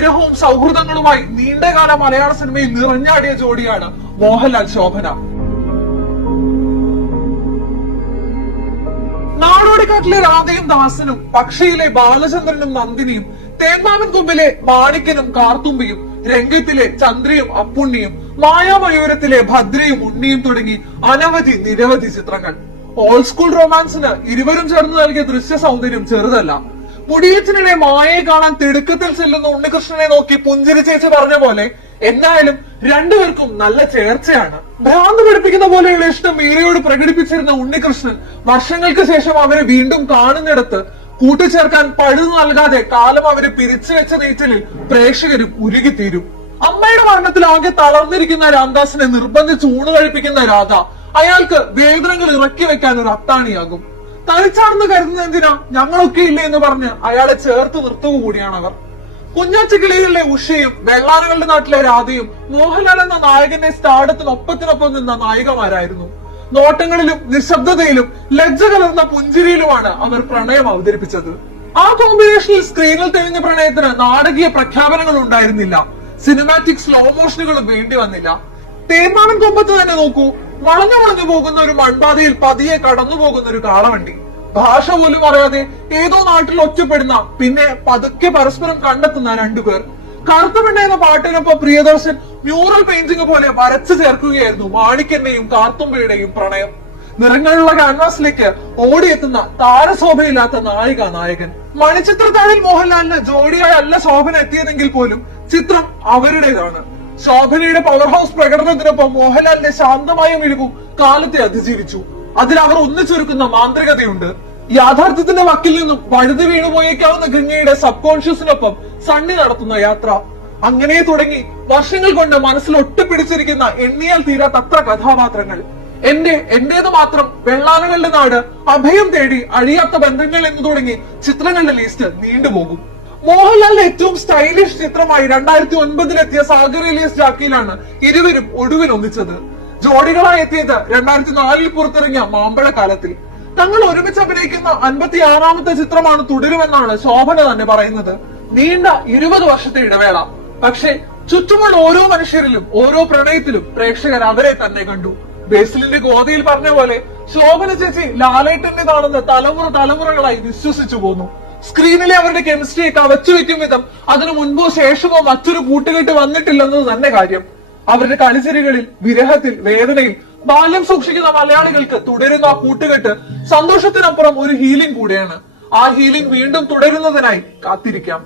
വിരഹവും സൗഹൃദങ്ങളുമായി നീണ്ടകാല മലയാള സിനിമയിൽ നിറഞ്ഞാടിയ ജോഡിയാണ് മോഹൻലാൽ ശോഭന. നാടോടിക്കാട്ടിലെ രാധയും ദാസനും, പക്ഷിയിലെ ബാലചന്ദ്രനും നന്ദിനിയും, തേന്മാവിൻ കൊമ്പിലെ മാണിക്കനും കാർത്തുമ്പിയും, രംഗത്തിലെ ചന്ദ്രയും അപ്പുണ്ണിയും, മായാമയൂരത്തിലെ ഭദ്രയും ഉണ്ണിയും തുടങ്ങി നിരവധി ചിത്രങ്ങൾ. ഓൾഡ് സ്കൂൾ റൊമാൻസിന് ഇരുവരും ചേർന്ന് നൽകിയ ദൃശ്യ സൗന്ദര്യം ചെറുതല്ല. മുടിയച്ചനിടെ മായയെ കാണാൻ തിടുക്കത്തിൽ ചെല്ലുന്ന ഉണ്ണികൃഷ്ണനെ നോക്കി പുഞ്ചിരി ചേച്ചി പറഞ്ഞ പോലെ എന്തായാലും രണ്ടുപേർക്കും നല്ല ചേർച്ചയാണ്. ഭ്രാന്ത് പഠിപ്പിക്കുന്ന പോലെയുള്ള ഇഷ്ടം മീരയോട് പ്രകടിപ്പിച്ചിരുന്ന ഉണ്ണികൃഷ്ണൻ വർഷങ്ങൾക്ക് ശേഷം അവരെ വീണ്ടും കാണുന്നിടത്ത് കൂട്ടിച്ചേർക്കാൻ പഴുതു നൽകാതെ കാലം അവരെ പിരിച്ചു വെച്ച നീറ്റലിൽ പ്രേക്ഷകരും ഉരുകിത്തീരും. അമ്മയുടെ മരണത്തിൽ ആകെ തളർന്നിരിക്കുന്ന രാംദാസിനെ നിർബന്ധിച്ച് ഊണ് കഴിപ്പിക്കുന്ന രാധ അയാൾക്ക് വേദനകൾ ഇറക്കി വെക്കാൻ ഒരു അത്താണിയാകും. തനിച്ചാണെന്ന് കരുതുന്ന എന്തിനാ, ഞങ്ങളൊക്കെ ഇല്ലേ എന്ന് പറഞ്ഞ് അയാളെ ചേർത്ത് നിർത്തുക കൂടിയാണ് അവർ. കുഞ്ഞാച്ചിക്കിളികളിലെ ഉഷയും വെള്ളാനകളുടെ നാട്ടിലെ രാധയും മോഹൻലാൽ എന്ന നായകന്റെ സ്റ്റാർഡത്തിനൊപ്പത്തിനൊപ്പം നിന്ന നായികമാരായിരുന്നു. നോട്ടങ്ങളിലും നിശബ്ദതയിലും ലജ്ജ കലർന്ന പുഞ്ചിരിയിലുമാണ് അവർ പ്രണയം അവതരിപ്പിച്ചത്. ആ കോമ്പിനേഷനിൽ സ്ക്രീനിൽ തെളിഞ്ഞ പ്രണയത്തിന് നാടകീയ പ്രഖ്യാപനങ്ങൾ ഉണ്ടായിരുന്നില്ല, സിനിമാറ്റിക് സ്ലോ മോഷനുകളും വേണ്ടി വന്നില്ല. തേന്മാവിൻ കൊമ്പത്ത് തന്നെ നോക്കൂ, വളഞ്ഞു പോകുന്ന ഒരു മൺപാതയിൽ പതിയെ കടന്നു പോകുന്ന ഒരു കാളവണ്ടി. ഭാഷ പോലും അറിയാതെ ഏതോ നാട്ടിൽ ഒറ്റപ്പെടുന്ന, പിന്നെ പതുക്കെ പരസ്പരം കണ്ടെത്തുന്ന രണ്ടുപേർ. കറുത്ത പെണ്ണ എന്ന പാട്ടിനൊപ്പം പ്രിയദർശൻ മ്യൂറൽ പെയിന്റിംഗ് പോലെ വരച്ചു ചേർക്കുകയായിരുന്നു മാണിക്കന്റെയും കാർത്തുമ്പയുടെയും പ്രണയം. നിറങ്ങളുള്ള ക്യാൻവാസിലേക്ക് ഓടിയെത്തുന്ന താരശോഭയില്ലാത്ത നായകൻ. മണിച്ചിത്രത്താഴിൽ മോഹൻലാലിന് ജോഡിയായി അല്ല ശോഭന എത്തിയതെങ്കിൽ പോലും ചിത്രം അവരുടേതാണ്. ശോഭനയുടെ പവർ ഹൗസ് പ്രകടനത്തിനൊപ്പം മോഹൻലാലിന്റെ ശാന്തമായ മിഴിവും കാലത്തെ അതിജീവിച്ചു. അതിൽ അവർ ഒന്നിച്ചൊരുക്കുന്ന മാന്ത്രികതയുണ്ട്. യാഥാർത്ഥ്യത്തിന്റെ വക്കിൽ നിന്നും വഴുതി വീണുപോയേക്കാവുന്ന ഗംഗയുടെ സബ് കോൺഷ്യസിനൊപ്പം സണ്ണി നടത്തുന്ന യാത്ര. അങ്ങനെ തുടങ്ങി വർഷങ്ങൾ കൊണ്ട് മനസ്സിൽ ഒട്ടിപ്പിടിച്ചിരിക്കുന്ന എണ്ണിയാൽ തീരാത്തത്ര കഥാപാത്രങ്ങൾ. എന്റേത് മാത്രം, വെള്ളാനകളുടെ നാട്, അഭയം തേടി, അഴിയാത്ത ബന്ധങ്ങൾ എന്ന് തുടങ്ങി ചിത്രങ്ങളുടെ ലിസ്റ്റ് നീണ്ടുപോകും. മോഹൻലാലിന്റെ ഏറ്റവും സ്റ്റൈലിഷ് ചിത്രമായി 2009 സാഗർ ഇലിയസ് ജാക്കിയിലാണ് ഇരുവരും ഒടുവിൽ ഒന്നിച്ചത്. ജോഡികളായി എത്തിയത് 2004 പുറത്തിറങ്ങിയ മാമ്പഴക്കാലത്തിൽ. തങ്ങൾ ഒരുമിച്ച് അഭിനയിക്കുന്ന 56ാമത്തെ ചിത്രമാണ് തുടരുമെന്നാണ് ശോഭന തന്നെ പറയുന്നത്. നീണ്ട 20 വർഷത്തെ ഇടവേള. പക്ഷെ ചുറ്റുമുള്ള ഓരോ മനുഷ്യരിലും ഓരോ പ്രണയത്തിലും പ്രേക്ഷകർ അവരെ തന്നെ കണ്ടു. ബേസിലിന്റെ ഗോതയിൽ പറഞ്ഞ പോലെ ശോഭന ചേച്ചി ലാലേട്ടന്റേതാണെന്ന് തലമുറകളായി വിശ്വസിച്ചു പോന്നു. സ്ക്രീനിലെ അവരുടെ കെമിസ്ട്രിയെ കവച്ചു വെക്കും വിധം അതിനു മുൻപോ ശേഷമോ മറ്റൊരു കൂട്ടുകെട്ട് വന്നിട്ടില്ലെന്നത് തന്നെ കാര്യം. അവരുടെ കളിച്ചിരികളിൽ, വിരഹത്തിൽ, വേദനയിൽ ബാല്യം സൂക്ഷിക്കുന്ന മലയാളികൾക്ക് തുടരുന്ന ആ കൂട്ടുകെട്ട് സന്തോഷത്തിനപ്പുറം ഒരു ഹീലിംഗ് കൂടെയാണ്. ആ ഹീലിംഗ് വീണ്ടും തുടരുന്നതിനായി കാത്തിരിക്കാം.